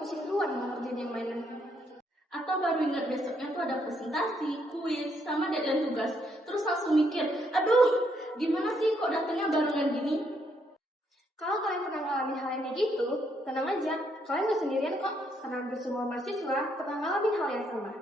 pusing duluan mau ngerjain yang mainan. Atau baru ingat besoknya tuh ada presentasi, kuis, sama deadline tugas. Terus langsung mikir, aduh, gimana sih kok datangnya barengan gini? Kalau kalian pernah ngalamin hal yang kayak gitu, tenang aja, kalian gak sendirian kok, karena hampir semua mahasiswa pernah ngalamin hal yang sama.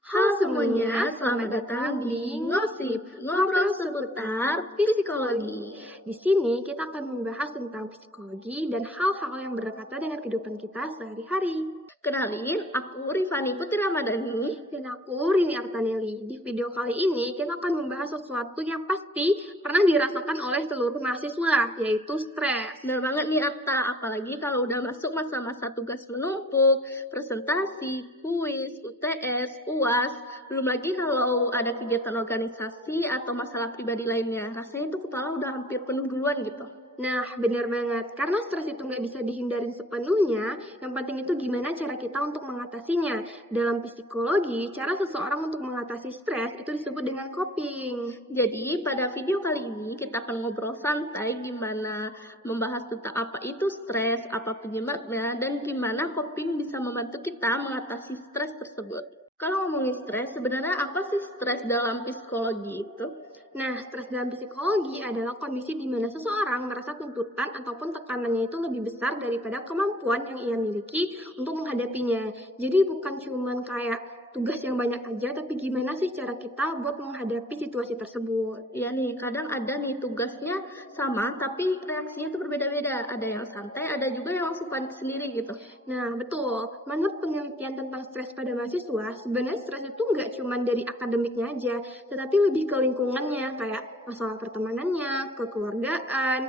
Halo semuanya, selamat datang di Ngosip, ngobrol seputar psikologi. Di sini kita akan membahas tentang psikologi dan hal-hal yang berdekatan dengan kehidupan kita sehari-hari. Kenalin, aku Rifani Putri Ramadhani dan aku Rini Artaneli. Di video kali ini kita akan membahas sesuatu yang pasti pernah dirasakan oleh seluruh mahasiswa, yaitu stres. Bener banget nih Atta, apalagi kalau udah masuk masa-masa tugas menumpuk, presentasi, kuis, UTS, UAS, belum lagi kalau ada kegiatan organisasi atau masalah pribadi lainnya. Rasanya itu kepala udah hampir penuh duluan gitu. Nah, benar banget. Karena stres itu nggak bisa dihindarin sepenuhnya, yang penting itu gimana cara kita untuk mengatasinya. Dalam psikologi, cara seseorang untuk mengatasi stres itu disebut dengan coping. Jadi, pada video kali ini kita akan ngobrol santai gimana membahas tentang apa itu stres, apa penyebabnya, dan gimana coping bisa membantu kita mengatasi stres tersebut. Kalau ngomongin stres, sebenarnya apa sih stres dalam psikologi itu? Nah, stres dalam psikologi adalah kondisi di mana seseorang merasa tuntutan ataupun tekanannya itu lebih besar daripada kemampuan yang ia miliki untuk menghadapinya. Jadi bukan cuman kayak tugas yang banyak aja, tapi gimana sih cara kita buat menghadapi situasi tersebut. Ya nih, kadang ada nih tugasnya sama, tapi reaksinya tuh berbeda-beda. Ada yang santai, ada juga yang langsung panik sendiri gitu. Nah, betul. Menurut penelitian tentang stres pada mahasiswa, sebenarnya stres itu nggak cuma dari akademiknya aja, tetapi lebih ke lingkungannya, kayak masalah pertemanannya, kekeluargaan,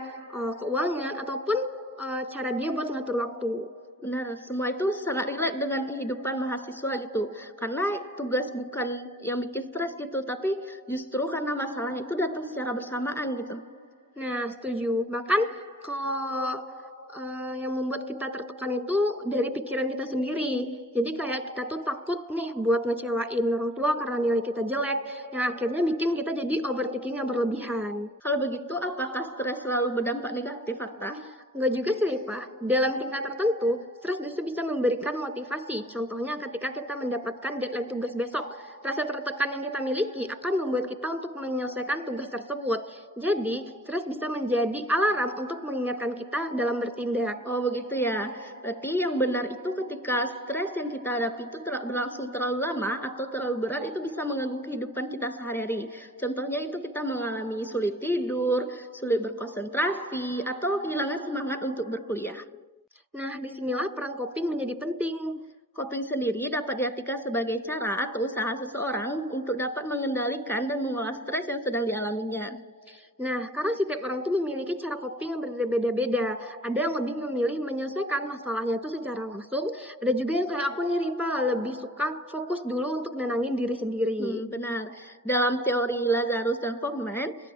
keuangan, ataupun cara dia buat ngatur waktu. Benar, semua itu sangat relate dengan kehidupan mahasiswa gitu. Karena tugas bukan yang bikin stres gitu, tapi justru karena masalahnya itu datang secara bersamaan gitu. Nah, setuju. Bahkan kalau yang membuat kita tertekan itu dari pikiran kita sendiri. Jadi kayak kita tuh takut nih buat ngecewain orang tua karena nilai kita jelek, yang akhirnya bikin kita jadi overthinking yang berlebihan. Kalau begitu, apakah stres selalu berdampak negatif, Atta? Enggak juga sih, Rifah. Dalam tingkat tertentu, stres justru bisa memberikan motivasi. Contohnya ketika kita mendapatkan deadline tugas besok, rasa tertekan yang kita miliki akan membuat kita untuk menyelesaikan tugas tersebut. Jadi, stres bisa menjadi alarm untuk mengingatkan kita dalam bertindak. Oh, begitu ya. Berarti yang benar itu ketika stres yang kita hadapi itu berlangsung terlalu lama atau terlalu berat, itu bisa mengganggu kehidupan kita sehari-hari. Contohnya itu kita mengalami sulit tidur, sulit berkonsentrasi, atau kehilangan semangat untuk berkuliah. Nah, disinilah peran coping menjadi penting. Coping sendiri dapat diartikan sebagai cara atau usaha seseorang untuk dapat mengendalikan dan mengolah stres yang sedang dialaminya. Nah, karena setiap orang tuh memiliki cara coping yang berbeda-beda. Ada yang lebih memilih menyelesaikan masalahnya itu secara langsung. Ada juga yang kayak aku nih, Ripa, lebih suka fokus dulu untuk nenangin diri sendiri. Benar. Dalam teori Lazarus dan Fogman,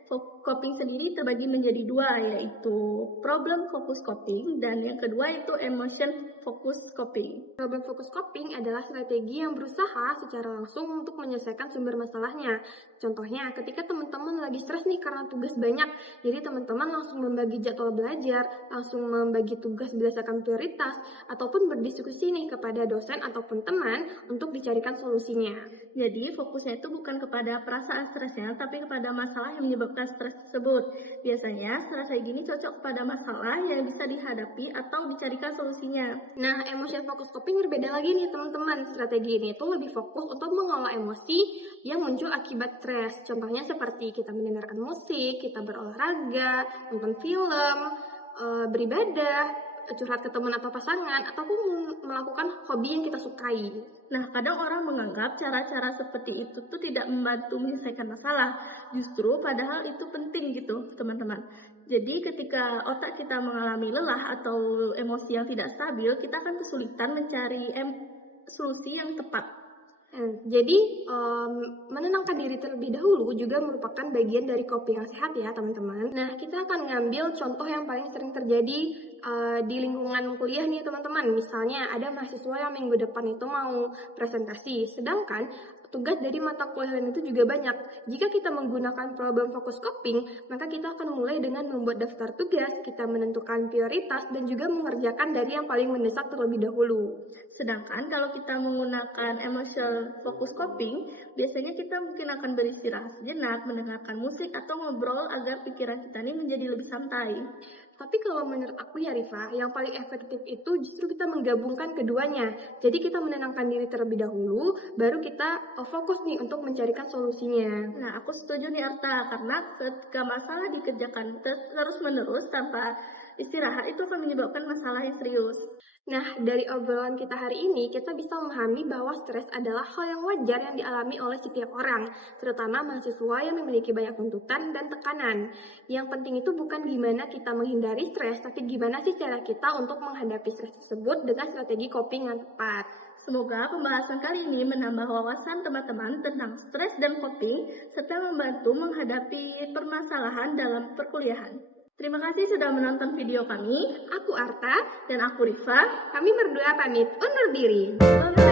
coping sendiri terbagi menjadi dua, yaitu problem focus coping dan yang kedua itu emotion focus coping. Problem focus coping adalah strategi yang berusaha secara langsung untuk menyelesaikan sumber masalahnya. Contohnya, ketika teman-teman lagi stres nih karena tugas banyak, jadi teman-teman langsung membagi jadwal belajar, langsung membagi tugas berdasarkan prioritas, ataupun berdiskusi nih kepada dosen ataupun teman untuk dicarikan solusinya. Jadi fokusnya itu bukan kepada perasaan stresnya, tapi kepada masalah yang menyebabkan stres tersebut. Biasanya strategi ini cocok pada masalah yang bisa dihadapi atau dicarikan solusinya. Nah, emotion focus coping berbeda lagi nih teman-teman. Strategi ini tuh lebih fokus untuk mengelola emosi yang muncul akibat stres. Contohnya seperti kita mendengarkan musik, kita berolahraga, nonton film, beribadah, curhat ke teman atau pasangan, ataupun melakukan hobi yang kita sukai. Nah, kadang orang menganggap cara-cara seperti itu tuh tidak membantu menyelesaikan masalah. Justru padahal itu penting gitu, teman-teman. Jadi ketika otak kita mengalami lelah atau emosi yang tidak stabil, kita akan kesulitan mencari solusi yang tepat. Jadi, menenangkan diri terlebih dahulu juga merupakan bagian dari coping yang sehat ya teman-teman. Nah, kita akan ngambil contoh yang paling sering terjadi di lingkungan kuliah nih teman-teman. Misalnya ada mahasiswa yang minggu depan itu mau presentasi, sedangkan tugas dari mata kuliah lain itu juga banyak. Jika kita menggunakan problem focus coping, maka kita akan mulai dengan membuat daftar tugas, kita menentukan prioritas, dan juga mengerjakan dari yang paling mendesak terlebih dahulu. Sedangkan kalau kita menggunakan emotional focus coping, biasanya kita mungkin akan beristirahat sejenak, mendengarkan musik, atau ngobrol agar pikiran kita ini menjadi lebih santai. Tapi kalau menurut aku ya Rifa, yang paling efektif itu justru kita menggabungkan keduanya. Jadi kita menenangkan diri terlebih dahulu, baru kita fokus nih untuk mencarikan solusinya. Nah, aku setuju nih Arta, karena ketika masalah dikerjakan terus-menerus tanpa istirahat itu akan menyebabkan masalah yang serius. Nah, dari obrolan kita hari ini, kita bisa memahami bahwa stres adalah hal yang wajar yang dialami oleh setiap orang, terutama mahasiswa yang memiliki banyak tuntutan dan tekanan. Yang penting itu bukan gimana kita menghindari stres, tapi gimana sih cara kita untuk menghadapi stres tersebut dengan strategi coping yang tepat. Semoga pembahasan kali ini menambah wawasan teman-teman tentang stres dan coping, serta membantu menghadapi permasalahan dalam perkuliahan. Terima kasih sudah menonton video kami. Aku Arta, Dan aku Rifa. kami berdua pamit undur diri. Bye.